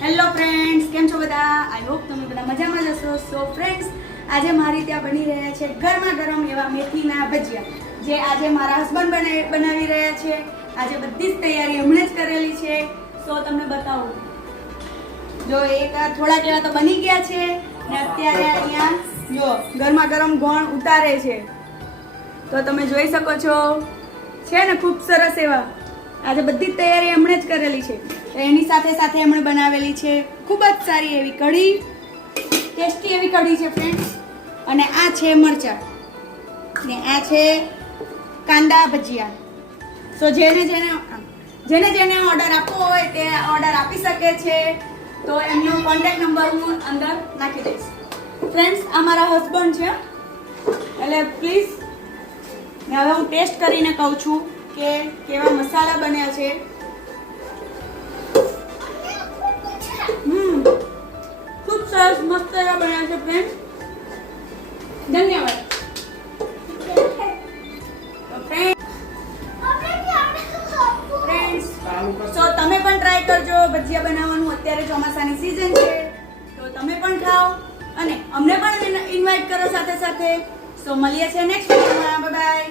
Hello friends કેમ છો બધા? આઈ હોપ તમે બધા મજામાં જ હશો. સો ફ્રેન્ડ્સ આજે મારી ત્યાં બની રહ્યા છે ગરમા ગરમ એવા મેથીના ભજીયા, જે આજે મારા હસબન્ડ બનાવી રહ્યા છે. આજે બધી જ તૈયારી હમણાં જ કરેલી છે. સો તમને બતાવું. જો એક થોડા એવા તો બની ગયા છે, ને અત્યારે અહીંયા, જો, ગરમા ગરમ ગોણ ઉતારે છે. તો તમે જોઈ શકો છો. છે ને, ખૂબ સરસ એવા. આજે બધી તૈયારી એમણે જ કરેલી છે. એની સાથે સાથે એમણે બનાવેલી છે ખૂબ જ સારી એવી કઢી. ટેસ્ટી એવી કઢી છે ફ્રેન્ડ્સ અને આ છે મરચાં. ને આ છે કાંદા ભજીયા. સો જેને જેને જેને જેને ઓર્ડર આપવો હોય તે ઓર્ડર આપી શકે છે. તો એમનો કોન્ટેક્ટ નંબર હું અંદર નાખી દઈશ. ફ્રેન્ડ્સ આ મારા હસબન્ડ છે. એટલે પ્લીઝ હવે હું ટેસ્ટ કરીને કહું છું. કે કેવા મસાલા બન્યા છે? ખૂબ સરસ મસ્ત એવા બન્યા છે ફ્રેન્ડ ધન્યવાદ. સો તમે પણ ટ્રાય કરજો. ભજીયા બનાવવાનું અત્યારે ચોમાસાની સિઝન છે. તો તમે પણ ખાઓ અને અમને પણ ઇન્વાઇટ કરો સાથે સાથે. સો મળીએ છીએ નેક્સ્ટ વિડીયોમાં બાય